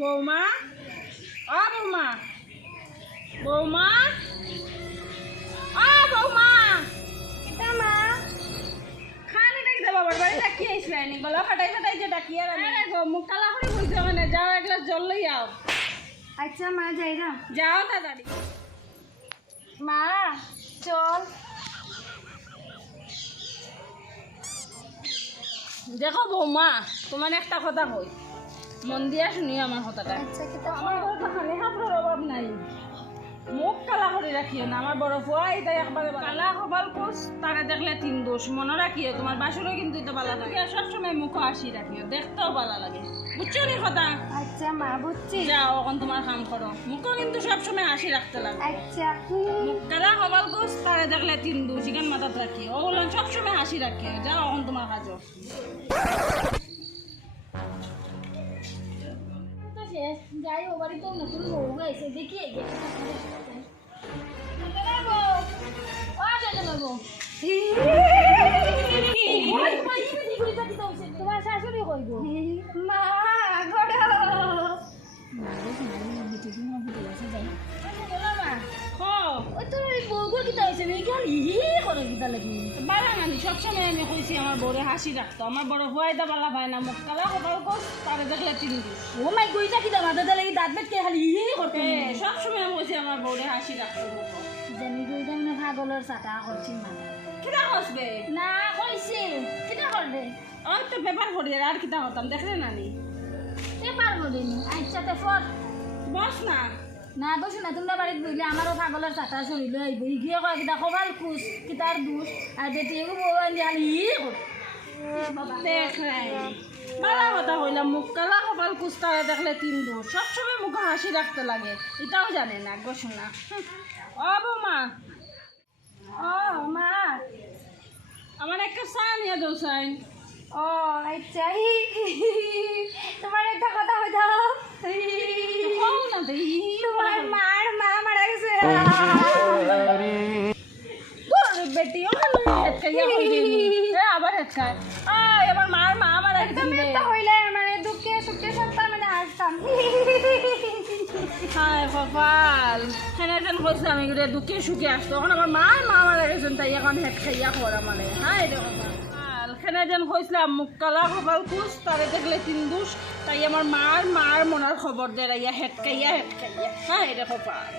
বৌমা? অ বৌমা। বৌমা? অ বৌমা। কিতা মা। খানি ডাকি দে বাবার বাড়ি ডাকি আইসবে নি গলা ফাটাই ফাটাই যে ডাকি আর আমি গো মুখ কালা করে মানে যাও এক গ্লাস জল লই আও। আচ্ছা মা যাই না যাও তাড়াতাড়ি। মা চল দেখো বৌমা তোমার একটা কথা কই। মন দিয়া শুনি আমার কথাটা আচ্ছা আমার ঘরে তো খালি কাপড়ের অভাব নাই। মুখ কালা করে রাখিও না আমার বড় ফুয়া এটা একবারে কালা কপাল কোষ তারে দেখলে তিন দোষ। মনে রাখিও তোমার বাসুরও কিন্তু এটা ভালো লাগে। সবসময় মুখ হাসি রাখিও দেখতেও ভালো লাগে। বুঝছ নি কথা? আচ্ছা মা বুঝছি। যাও এখন তোমার কাম করো। মুখও কিন্তু সবসময় হাসি রাখতে লাগে। আচ্ছা মুখ কালা কপাল কোষ তারে দেখলে তিন দোষ। ইখান মাথাত রাখিও। ওগুলো সবসময় হাসি রাখিও। যাও এখন তোমার কাজও। যাই ও বাড়িতে নতুন বউ গাইছে দেখি কিতা হয়েছে কেন হি করে কিতা লাগি বালা নানি সবসময় আমি কইছি আমার বড়ে হাসি রাখতো আমার বড় হুয়াইদা বালা ভাই না মুখ কালা কপাল কোষ তারে দেখলে তিন দিস ও মাই কইতা কিতা মাথা দলে দাঁত বেট কে খালি হি করতে সবসময় আমি কইছি আমার বড়ে হাসি রাখতো জানি কইতা মানে পাগলের চাটা করছি মানে কিতা হসবে না কইছে কিতা করবে ওই তো পেপার পড়ি আর কিতা হতাম দেখলে নানি এ পারব দিন আচ্ছা তে ফর বস না না বসো না তোমরা বাড়িতে বইলে আমারও পাগলের চাটা চলিল আইব। গিয়ে কয় কিতা কবাল কুচ কিতার দুষ আর বেটি এগো বউ আনি কর। বালা কথা কইলাম মুখ কালা কপাল কোষ তারে দেখলে তিন দোষ। সবসময় মুখে হাসি রাখতে লাগে এটাও জানে না গো শোনা ও বৌমা ও মা আমার একটা চা নিয়ে দোষ ও আচ্ছা। তোমার একটা কথা হইতাম না দেখি তোমার মার মা মারা গেছে তোর আমার মার মা মানে দুঃখে সুখে মানে হায় কপাল কৈছে আমি গোটেই দুখে সুখে আসতো এখন আমার মার মা মারা গেছেন তাই এখন হেড খাইয়া খরা মানে হায় রে কপাল যেন কইছিলাম মুখ কালা কপাল কুস তারে দেখলে তিন দুষ। তাই আমার মার মার মনার খবর হেড হেটকাইয়া হেড খাইয়া হায় রে কপাল